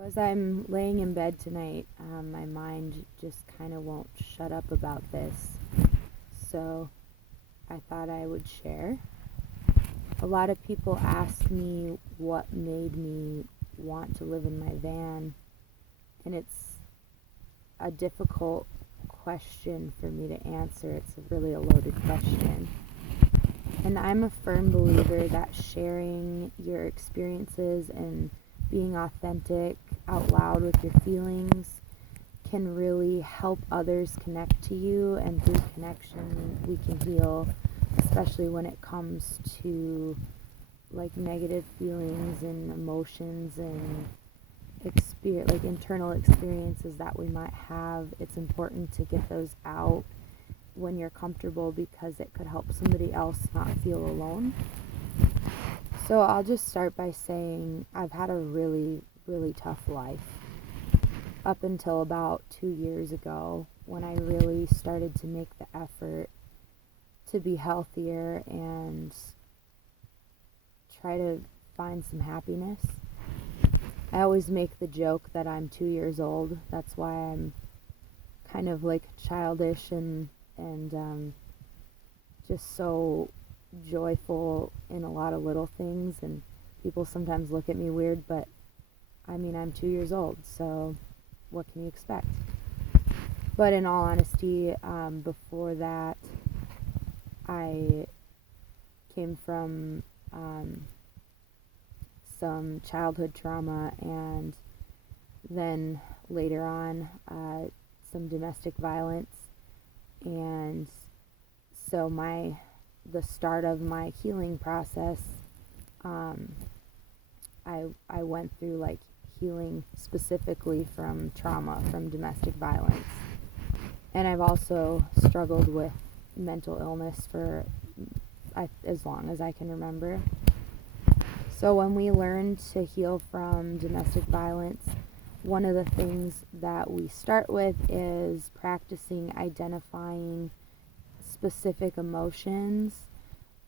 As I'm laying in bed tonight, my mind just kind of won't shut up about this. So I thought I would share. A lot of people ask me what made me want to live in my van, and it's a difficult question for me to answer. It's really a loaded question. And I'm a firm believer that sharing your experiences and being authentic out loud with your feelings can really help others connect to you, and through connection we can heal, especially when it comes to like negative feelings and emotions and like internal experiences that we might have. It's important to get those out when you're comfortable, because it could help somebody else not feel alone. So I'll just start by saying I've had a really, really tough life up until about 2 years ago, when I really started to make the effort to be healthier and try to find some happiness. I always make the joke that I'm 2 years old. That's why I'm kind of like childish and just so joyful in a lot of little things, and people sometimes look at me weird, but I mean, I'm 2 years old, so what can you expect? But in all honesty, before that, I came from some childhood trauma, and then later on some domestic violence. And so the start of my healing process, I went through like healing specifically from trauma, from domestic violence. And I've also struggled with mental illness for as long as I can remember. So when we learn to heal from domestic violence, one of the things that we start with is practicing identifying specific emotions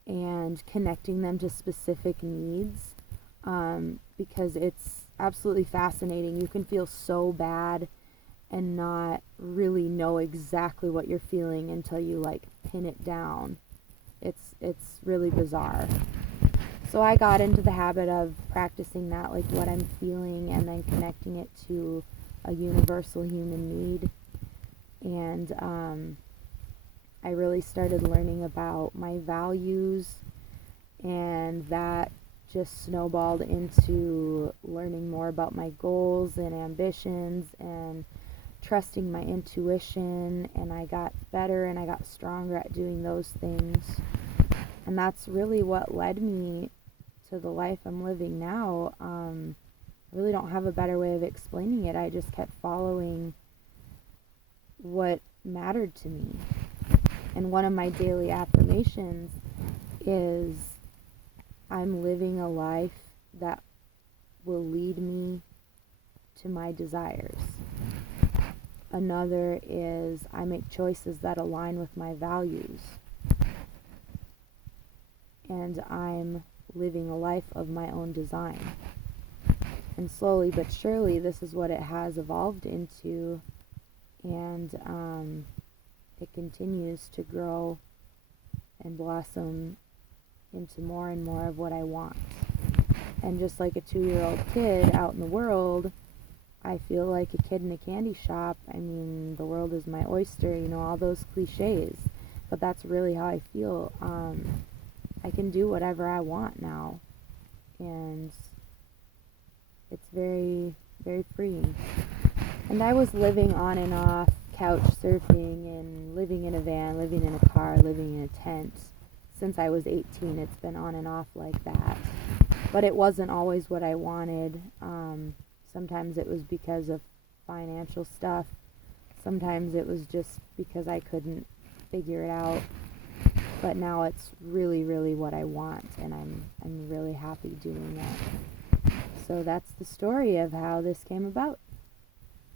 and connecting them to specific needs, because it's absolutely fascinating. You can feel so bad and not really know exactly what you're feeling until you like pin it down. It's really bizarre. So I got into the habit of practicing that, like what I'm feeling, and then connecting it to a universal human need. And I really started learning about my values, and that just snowballed into learning more about my goals and ambitions and trusting my intuition, and I got better and I got stronger at doing those things. And that's really what led me to the life I'm living now. I really don't have a better way of explaining it. I just kept following what mattered to me. And one of my daily affirmations is I'm living a life that will lead me to my desires. Another is I make choices that align with my values. And I'm living a life of my own design. And slowly but surely, this is what it has evolved into, and it continues to grow and blossom into more and more of what I want. And just like a 2-year-old kid out in the world, I feel like a kid in a candy shop. I mean, the world is my oyster, all those cliches. But that's really how I feel. I can do whatever I want now, and it's very, very freeing. And I was living on and off, couch surfing and living in a van, living in a car, living in a tent. Since I was 18, it's been on and off like that. But it wasn't always what I wanted. Sometimes it was because of financial stuff. Sometimes it was just because I couldn't figure it out. But now it's really, really what I want, and I'm really happy doing that. So that's the story of how this came about.